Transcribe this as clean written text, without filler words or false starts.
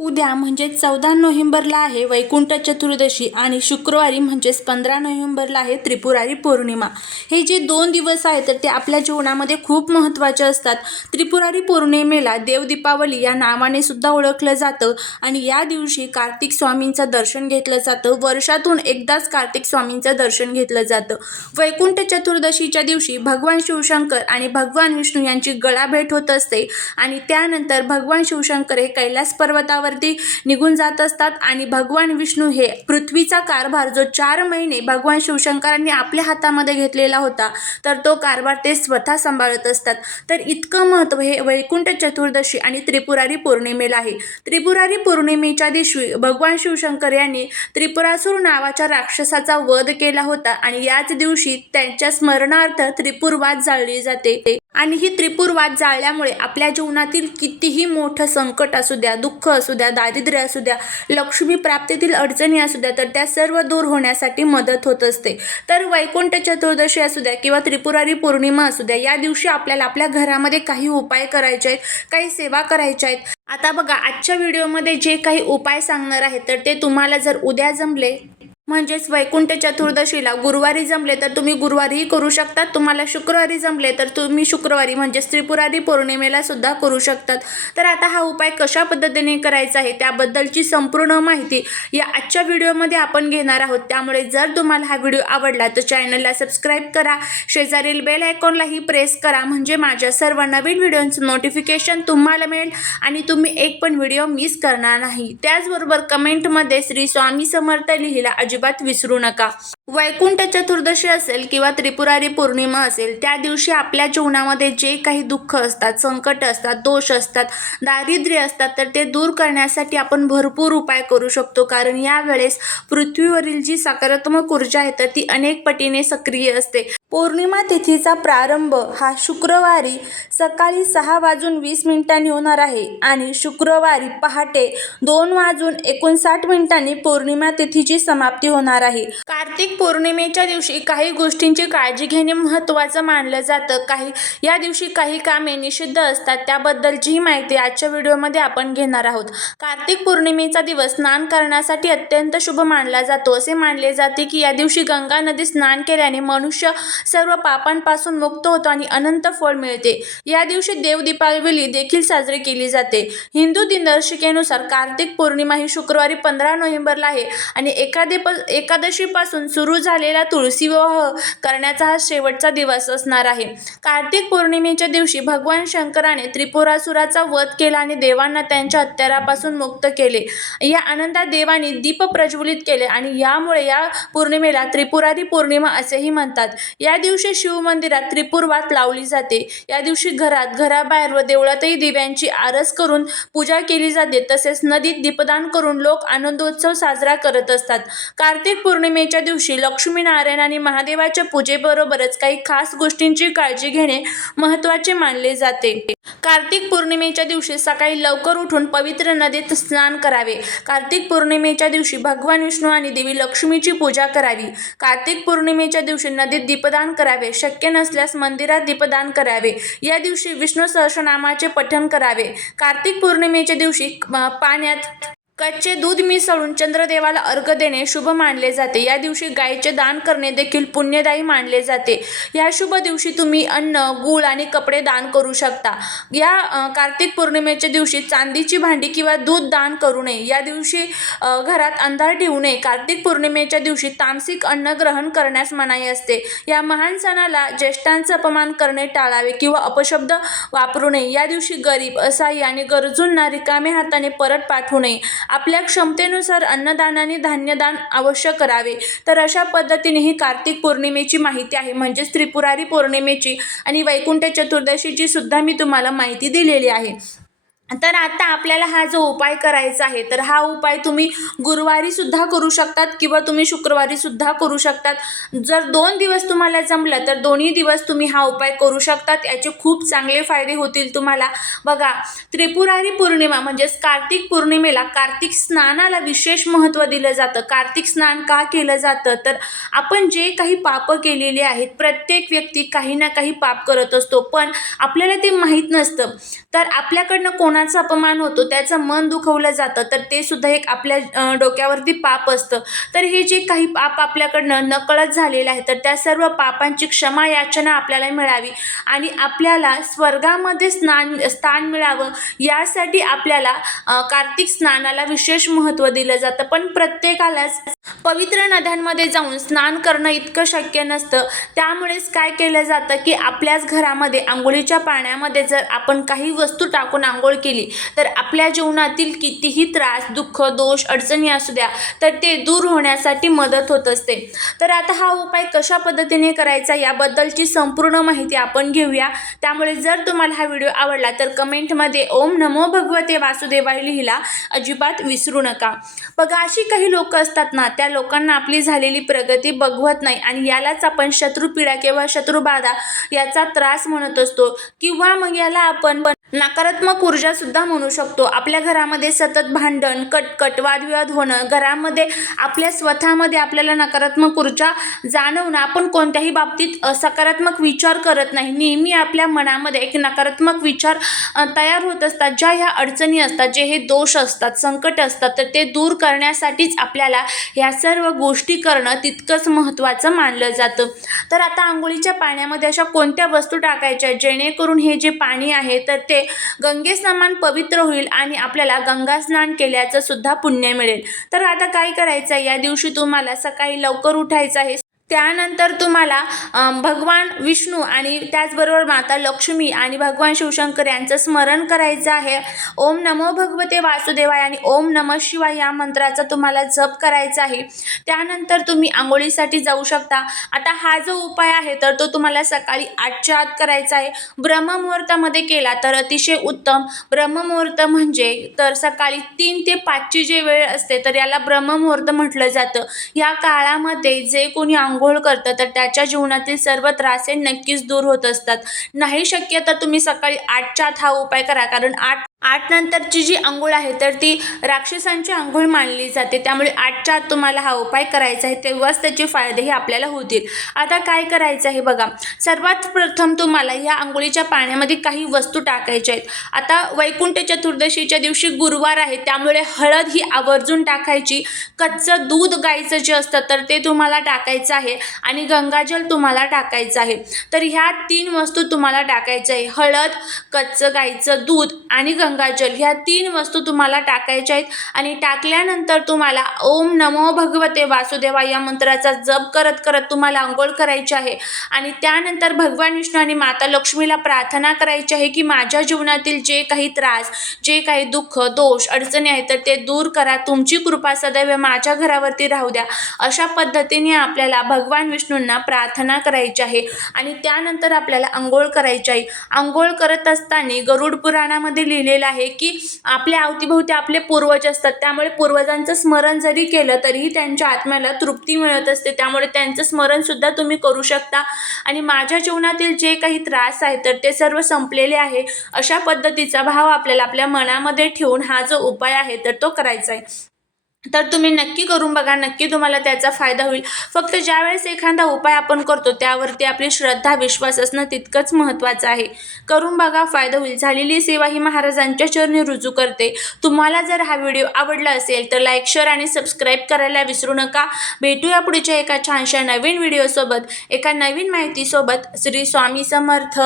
उद्या म्हणजेच 14 नोव्हेंबरला आहे वैकुंठ चतुर्दशी आणि शुक्रवारी म्हणजेच 15 नोव्हेंबरला आहे त्रिपुरारी पौर्णिमा. हे जे 2 दिवस आहेत तर ते आपल्या जीवनामध्ये खूप महत्त्वाचे असतात. त्रिपुरारी पौर्णिमेला देव दीपावली या नावाने सुद्धा ओळखलं जातं आणि या दिवशी कार्तिक स्वामींचं दर्शन घेतलं जातं. वर्षातून एकदाच कार्तिक स्वामींचं दर्शन घेतलं जातं. वैकुंठ चतुर्दशीच्या दिवशी भगवान शिवशंकर आणि भगवान विष्णू यांची गळाभेट होत असते आणि त्यानंतर भगवान शिवशंकर हे कैलास पर्वतावर निघून जात असतात आणि भगवान विष्णू हे पृथ्वीचा कारभार जो 4 महिने भगवान शिवशंकरांनी आपल्या हातामध्ये घेतलेला होता तर तो कारभार ते स्वतः सांभाळत असतात. तर इतकं महत्त्व हे वैकुंठ चतुर्दशी आणि त्रिपुरारी पौर्णिमेला आहे. त्रिपुरारी पौर्णिमेच्या दिवशी भगवान शिवशंकर यांनी त्रिपुरासूर नावाच्या राक्षसाचा वध केला होता आणि याच दिवशी त्यांच्या स्मरणार्थ त्रिपुरवात जाळली जाते आणि ही त्रिपुरवात जाळल्यामुळे आपल्या जीवनातील कितीही मोठं संकट असू द्या, दुःख असू द्या, दारिद्र्य असू द्या, लक्ष्मी प्राप्तीतील अडचणी असू द्या तर त्या सर्व दूर होण्यासाठी मदत होत असते. तर वैकुंठ चतुर्दशी असू द्या किंवा त्रिपुरारी पौर्णिमा असू द्या, या दिवशी आपल्याला आपल्या घरामध्ये काही उपाय करायचे आहेत, काही सेवा करायच्या आहेत. आता बघा, आजच्या व्हिडिओमध्ये जे काही उपाय सांगणार आहे तर ते तुम्हाला जर उद्या जमले म्हणजेच वैकुंठ चतुर्दशीला गुरुवारी जमले तर तुम्ही गुरुवारीही करू शकतात. तुम्हाला शुक्रवारी जमले तर तुम्ही शुक्रवारी म्हणजेच त्रिपुरारी पौर्णिमेला सुद्धा करू शकतात. तर आता हा उपाय कशा पद्धतीने करायचा आहे त्याबद्दलची संपूर्ण माहिती या आजच्या व्हिडिओमध्ये आपण घेणार आहोत. त्यामुळे जर तुम्हाला हा व्हिडिओ आवडला तर चॅनलला सबस्क्राईब करा, शेजारील बेल आयकॉनलाही प्रेस करा म्हणजे माझ्या सर्व नवीन व्हिडिओचं नोटिफिकेशन तुम्हाला मिळेल आणि तुम्ही एक पण व्हिडिओ मिस करणार नाही. त्याचबरोबर कमेंटमध्ये श्री स्वामी समर्थ लिहिला अजिबात विसरू नका. वैकुंठ चतुर्दशी असेल किंवा त्रिपुरारी पौर्णिमा असेल त्या दिवशी आपल्या जीवनामध्ये जे काही दुःख असतात, संकट असतात, दोष असतात, दारिद्र्य असतात तर ते दूर करण्यासाठी आपण भरपूर उपाय करू शकतो. कारण यावेळेस पृथ्वीवरील जी सकारात्मक ऊर्जा आहे तर ती अनेक पटीने सक्रिय असते. पौर्णिमा तिथीचा प्रारंभ हा शुक्रवारी सकाळी 6:20 होणार आहे आणि शुक्रवारी पहाटे 2:59 पौर्णिमा तिथीची समाप्ती होणार आहे. कार्तिक पौर्णिमेच्या दिवशी काही गोष्टींची काळजी घेणे महत्त्वाचं मानलं जातं. या दिवशी काही कामे निषिद्ध असतात त्याबद्दलची माहिती आजच्या व्हिडिओमध्ये आपण घेणार आहोत. कार्तिक पौर्णिमेचा दिवस स्नान करण्यासाठी अत्यंत शुभ मानला जातो. असे मानले जाते की या दिवशी गंगा नदीत स्नान केल्याने मनुष्य सर्व पापांपासून मुक्त होतो आणि अनंत फळ मिळते. या दिवशी देव दीपावली देखील साजरी केली जाते. हिंदू दिनदर्शिकेनुसार कार्तिक पौर्णिमा ही शुक्रवारी 15 नोव्हेंबरला आहे आणि एकादशीपासून सुरू झालेला तुळशी विवाह करण्याचा हा शेवटचा दिवस असणार आहे. कार्तिक पौर्णिमेच्या दिवशी भगवान शंकराने त्रिपुरासुराचा वध केला आणि देवांना त्यांच्या अत्याचारापासून मुक्त केले. या आनंदात देवांनी दीप प्रज्वलित केले आणि यामुळे या पौर्णिमेला त्रिपुरारी पौर्णिमा असेही म्हणतात. या दिवशी शिवमंदिरात त्रिपुरवात लावली जाते. या दिवशी घराबाहेर व देवळातही दिव्यांची आरस करून पूजा केली जाते. तसेच नदीत दीपदान करून लोक आनंदोत्सव साजरा करत असतात. कार्तिक पौर्णिमेच्या दिवशी लक्ष्मीनारायण आणि महादेवाच्या पूजेबरोबरच काही खास गोष्टींची काळजी घेणे महत्त्वाचे मानले जाते. कार्तिक पौर्णिमेच्या दिवशी सकाळी लवकर उठून पवित्र नदीत स्नान करावे. कार्तिक पौर्णिमेच्या दिवशी भगवान विष्णू आणि देवी लक्ष्मीची पूजा करावी. कार्तिक पौर्णिमेच्या दिवशी नदीत दीपदान करावे. शक्य नसल्यास मंदिरात दीपदान करावे. या दिवशी विष्णू सहस्रनामाचे पठण करावे. कार्तिक पौर्णिमेच्या दिवशी पाण्यात कच्चे दूध मिसळून चंद्रदेवाला अर्घ्य देणे शुभ मानले जाते. या दिवशी गायीचे दान करणे देखील पुण्यदायी मानले जाते. या शुभ दिवशी तुम्ही अन्न, गूळ आणि कपडे दान करू शकता. या कार्तिक पौर्णिमेच्या दिवशी चांदीची भांडी किंवा दूध दान करू नये. या दिवशी घरात अंधार ठेवू नये. कार्तिक पौर्णिमेच्या दिवशी तामसिक अन्न ग्रहण करण्यास मनाई असते. या महान सणाला ज्येष्ठांचा अपमान करणे टाळावे किंवा अपशब्द वापरू नये. या दिवशी गरीब, असहाय्य आणि गरजूंना रिकाम्या हाताने परत पाठवू नये. आपल्या क्षमतेनुसार अन्नदान आणि धान्यदान अवश्य करावे. तर अशा पद्धतीने ही कार्तिक पौर्णिमेची माहिती आहे म्हणजेच त्रिपुरारी पौर्णिमेची आणि वैकुंठ चतुर्दशीची सुद्धा मी तुम्हाला माहिती दिलेली आहे. तर आता आपल्याला हा जो उपाय करायचा आहे तर हा उपाय तुम्ही गुरुवारी सुद्धा करू शकतात किंवा तुम्ही शुक्रवारी सुद्धा करू शकतात. जर 2 दिवस तुम्हाला जमलं तर दोन्ही दिवस तुम्ही हा उपाय करू शकतात. याचे खूप चांगले फायदे होतील तुम्हाला. बघा, त्रिपुरारी पौर्णिमा म्हणजेच कार्तिक पौर्णिमेला कार्तिक स्नानाला विशेष महत्त्व दिलं जातं. कार्तिक स्नान का केलं जातं तर आपण जे काही पापं केलेली आहेत, प्रत्येक व्यक्ती काही ना काही पाप करत असतो पण आपल्याला ते माहीत नसतं. तर आपल्याकडनं कोणाचा अपमान होतो, त्याचं मन दुखवलं जातं, तर ते सुद्धा एक आपल्या डोक्यावरती पाप असतं. तर हे जे काही पाप आपल्याकडनं नकळत झालेलं आहे, तर त्या सर्व पापांची क्षमा याचना आपल्याला मिळावी आणि आपल्याला स्वर्गामध्ये स्थान मिळावं, यासाठी आपल्याला कार्तिक स्नानाला विशेष महत्त्व दिलं जातं. पण प्रत्येकालाच पवित्र नद्यांमध्ये जाऊन स्नान करणं इतकं शक्य नसतं. त्यामुळेच काय केलं जातं की आपल्याच घरामध्ये अंघोळीच्या पाण्यामध्ये जर आपण काही वस्तू टाकून अंघोळ केली, तर आपल्या जीवनातील कितीही त्रास, दुःख, दोष, अडचणी असू द्या, तर ते दूर होण्यासाठी मदत होत असते. तर आता हा उपाय कशा पद्धतीने करायचा याबद्दलची संपूर्ण माहिती आपण घेऊया. त्यामुळे जर तुम्हाला हा व्हिडिओ आवडला तर कमेंटमध्ये ओम नमो भगवते वासुदेवाय लिहिला अजिबात विसरू नका. बघा, अशी काही लोक असतात ना, त्या लोकांना आपली झालेली प्रगती बघवत नाही आणि यालाच आपण शत्रुपीडा किंवा शत्रुबाधा याचा त्रास म्हणत असतो, किंवा मग याला आपण नकारात्मक ऊर्जा सुद्धा म्हणू शकतो. आपल्या घरामध्ये सतत भांडण, कटकट, वादविवाद होणं, घरामध्ये आपल्या स्वतःमध्ये आपल्याला नकारात्मक ऊर्जा जाणवणं, आपण कोणत्याही बाबतीत सकारात्मक विचार करत नाही, नेहमी आपल्या मनामध्ये एक नकारात्मक विचार तयार होत असतात. ज्या ह्या अडचणी असतात, जे हे दोष असतात, संकट असतात, तर ते दूर करण्यासाठीच आपल्याला ह्या सर्व गोष्टी करणं तितकंच महत्त्वाचं मानलं जातं. तर आता अंघोळीच्या पाण्यामध्ये अशा कोणत्या वस्तू टाकायच्या जेणेकरून हे जे पाणी आहे तर ते गंगेसमान पवित्र होईल आणि आपल्याला गंगा स्नान केल्याचं सुद्धा पुण्य मिळेल. तर आता काय करायचं, या दिवशी तुम्हाला सकाळी लवकर उठायचं आहे. त्यानंतर तुम्हाला भगवान विष्णू आणि त्याचबरोबर माता लक्ष्मी आणि भगवान शिवशंकर यांचं स्मरण करायचं आहे. ओम नमो भगवते वासुदेवाय आणि ओम नमः शिवाय या मंत्राचा तुम्हाला जप करायचा आहे. त्यानंतर तुम्ही आंघोळीसाठी जाऊ शकता. आता हा जो उपाय आहे तर तो तुम्हाला सकाळी 8च्या आत करायचा आहे. ब्रह्ममुहूर्तामध्ये केला तर अतिशय उत्तम. ब्रह्ममुहूर्त म्हणजे तर सकाळी 3 ते 5ची जे वेळ असते तर याला ब्रह्ममुहूर्त म्हटलं जातं. या काळामध्ये जे कोणी आंघोळ करतं तर त्याच्या जीवनातील सर्व त्रास हे नक्कीच दूर होत असतात. नाही शक्य तर तुम्ही सकाळी 8च्या आत हा उपाय करा, कारण 8 नंतरची जी अंघोळ आहे तर ती राक्षसांची अंघोळ मानली जाते. त्यामुळे 8च्या आत तुम्हाला हा उपाय करायचा आहे, तेव्हाच त्याचे फायदेही आपल्याला होतील. आता काय करायचं आहे बघा, सर्वात प्रथम तुम्हाला या अंघोळीच्या पाण्यामध्ये काही वस्तू टाकायच्या आहेत. आता वैकुंठ चतुर्दशीच्या दिवशी गुरुवार आहे, त्यामुळे हळद ही आवर्जून टाकायची. कच्चं दूध गाईचं जे असतं तर ते तुम्हाला टाकायचं आहे आणि गंगाजल तुम्हाला टाकायचं आहे. तर ह्या 3 वस्तू तुम्हाला टाकायच्या आहे. हळद, कच्चं गाईचं दूध आणि गंगाजल ह्या 3 वस्तू तुम्हाला टाकायच्या आहेत. आणि टाकल्यानंतर तुम्हाला ओम नमो भगवते वासुदेवाय या मंत्राचा जप करत करत तुम्हाला अंघोळ करायची आहे. आणि त्यानंतर भगवान विष्णू आणि माता लक्ष्मीला प्रार्थना करायची आहे की माझ्या जीवनातील जे काही त्रास, जे काही दुःख, दोष, अडचणी आहेत तर ते दूर करा. तुमची कृपा सदैव माझ्या घरावरती राहू द्या. अशा पद्धतीने आपल्याला भगवान विष्णूंना प्रार्थना करायची आहे. आणि त्यानंतर आपल्याला अंघोळ करायची आहे. अंघोळ करत असताना गरुड पुराणामध्ये लिहिलेलं आहे की आपल्या अवतीभोवती आपले पूर्वज असतात, त्यामुळे पूर्वजांचं स्मरण जरी केलं तरीही त्यांच्या आत्म्याला तृप्ती मिळत असते. त्यामुळे त्यांचं स्मरण सुद्धा तुम्ही करू शकता. आणि माझ्या जीवनातील जे काही त्रास आहे तर ते सर्व संपलेले आहे, अशा पद्धतीचा भाव आपल्याला आपल्या मनामध्ये ठेवून हा जो उपाय आहे तर तो करायचा आहे. तर तुम्ही नक्की करून बघा, नक्की तुम्हाला त्याचा फायदा होईल. फक्त ज्यावेळेस एखादा उपाय आपण करतो त्यावरती आपली श्रद्धा, विश्वास असणं तितकंच महत्त्वाचं आहे. करून बघा, फायदा होईल. झालेली सेवा ही महाराजांच्या चरणी रुजू करते. तुम्हाला जर हा व्हिडिओ आवडला असेल तर लाईक, शेअर आणि सबस्क्राईब करायला विसरू नका. भेटूया पुढच्या एका छानशा नवीन व्हिडिओसोबत, एका नवीन माहितीसोबत. श्री स्वामी समर्थ.